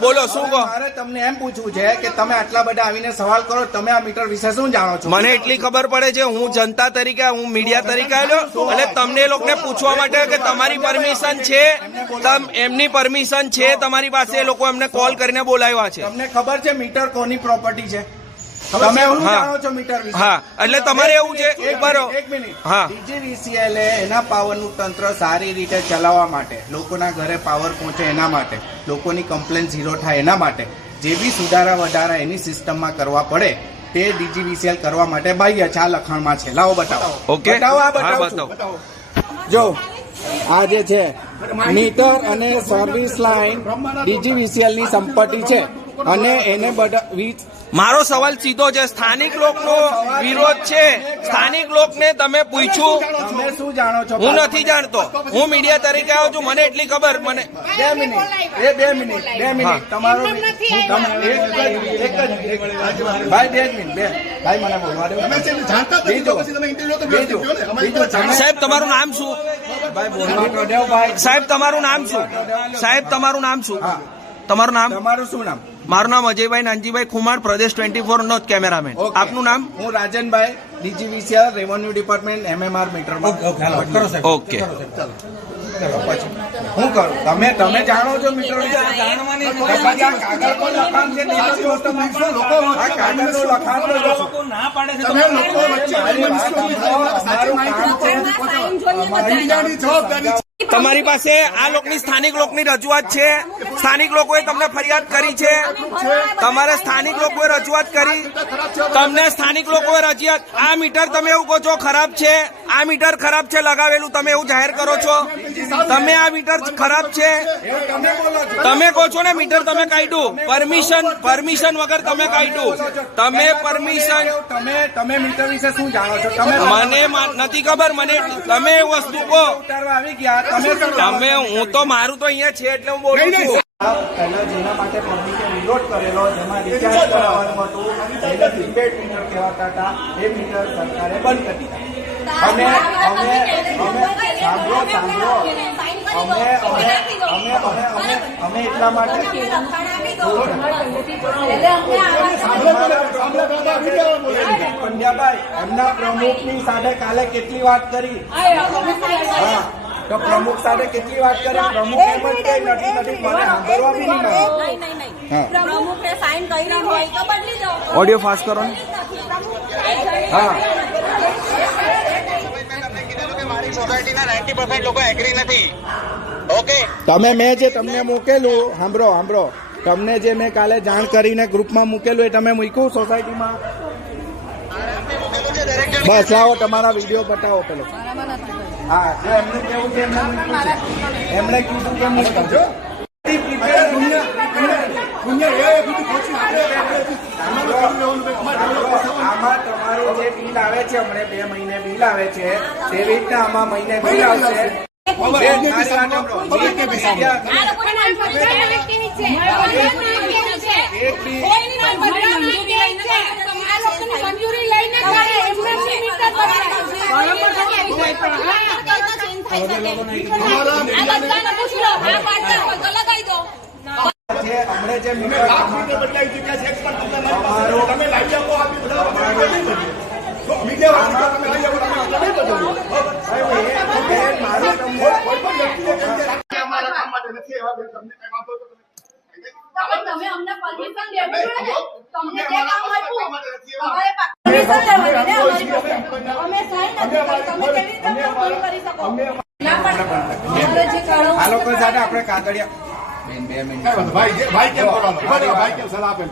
બોલો શું કહો? મારે તમને એમ પૂછવું છે કે તમે આટલા બધા આવીને સવાલ કરો, તમે આ મીટર વિશે શું જાણો છો? મને એટલી ખબર પડે છે, હું જનતા તરીકે, હું મીડિયા તરીકે આવ્યો એટલે તમને એ લોકોને પૂછવા માટે કે તમારી પરમિશન છે, એમની પરમિશન છે તમારી પાસે, એ લોકો એમને કોલ કરીને બોલાવ્યા છે. તમને ખબર છે મીટર કોની પ્રોપર્ટી છે? તમે એવું જાણો છો મીટર વિશે? હા, એટલે તમારે એવું છે. એક મિનિટ. હા, DGVCL એના પાવરનું તંત્ર સારી રીતે ચલાવવા માટે, લોકોના ઘરે પાવર પહોંચે એના માટે, લોકોની કમ્પ્લેન ઝીરો થાય એના માટે, જે બી સુધારા વધારા એની સિસ્ટમમાં કરવા પડે તે DGVCL કરવા માટે બાહ્ય છે. આ લખાણમાં છે. લાવો બતાવો. ઓકે, બતાવો. જો આ જે છે મીટર અને સર્વિસ લાઈન DGVCL ની સંપત્તિ છે અને એને બધા. મારો સવાલ સીધો છે, સ્થાનિક લોકનો વિરોધ છે. સ્થાનિક લોકને તમે પૂછ્યું? તમે શું જાણો છો? હું નથી જાણતો, હું મીડિયા તરીકે આવ્યો છું, મને એટલી ખબર. મને 2 મિનિટ તમારો ભાઈ 2 મિનિટ ભાઈ મને બોલવા દો. સાહેબ તમારું નામ શું? સાહેબ તમારું નામ શું? સાહેબ તમારું નામ શું? તમારું નામ? તમારું શું નામ? મારું નામ અજયભાઈ નાનજીભાઈ ખુમાણ, પ્રદેશ 24 નો કેમેરામેન. આપનું નામ? હું Rajanbhai, DGVCL revenue department, MMR meter. Okay, હું કરું? તમે જાણો છો મીટર વિશે? કાગળ પર લખાણ છે, કાગળનું લખાણ. તમારી પાસે આ લોકની સ્થાનિક લોકની રજૂઆત છે. સ્થાનિક લોકોએ તમને ફરિયાદ કરી છે. તમારે સ્થાનિક લોકોએ રજૂઆત કરી, તમને સ્થાનિક લોકોએ રજૂઆત. આ મીટર તમે એવું કહો છો ખરાબ છે, આ મીટર ખરાબ છે લગાવેલું, તમે એવું જાહેર કરો છો? તમે આ મીટર ખરાબ છે તમે કહો છો ને? મીટર તમે કાઢ્યું પરમિશન વગર તમે કાઢ્યું. તમે પરમિશન. તમે મીટર વિશે શું જાણો છો? મને નથી ખબર. મને તમે એ વસ્તુ કહો. આવી ગયા તમે હું તો મારું તો અહીંયા છે એટલે હું બોલું છું. પહેલા જેના માટે પબ્લિકે વિરોધ કરેલો, જેમાં રિચાર્જ કરાવવાનું હતું, એને પ્રીપેડ મીટર કહેવાતા હતા, એ મીટર સરકારે બંધ કરી દીધા. અમે એટલા માટે પંડ્યાભાઈ એમના પ્રમુખની સાથે કાલે કેટલી વાત કરી? હા, તો પ્રમુખ સાથે કેટલી વાત કરે? પ્રમુખ એમ જ કઈ નથી મને સાંભળવા બી નહીં મળે. પ્રમુખે સાઈન કરી હોય તો બદલી દો. ઓડિયો ફાસ્ટ કરો ને. હા, મારી સોસાયટીના 90% લોકો એગ્રી નથી. ઓકે, મેં જે તમને મૂકેલું, સાંભળો, તમને જે મેં કાલે જાણ કરીને ગ્રુપમાં મૂકેલું એ તમે મૂક્યું સોસાયટીમાં? બસ લાવો તમારા વિડીયો બતાવો પેલો. હા, એમને કેવું છે? એમણે કીધું કે આમાં તમારું જે બિલ આવે છે, હમણે 2 મહિને બિલ આવે છે, તેવી રીતના આમાં મહિને બિલ આવશે. હમણે જે મીટર બદલાઈ ચુક્યા છે, તમે અમને પરમિશન દેવી જોઈએ ને. તમને જે કામ આપ્યું અમે સાઈન નથી કરી. તમે કેવી રીતે ફોન કરી શકો? આ લોકો સાથે આપણે કાગળિયા. 2 મિનિટ. ભાઈ કેમ કરવાનું? ભાઈ કેમ સલાહ આપે?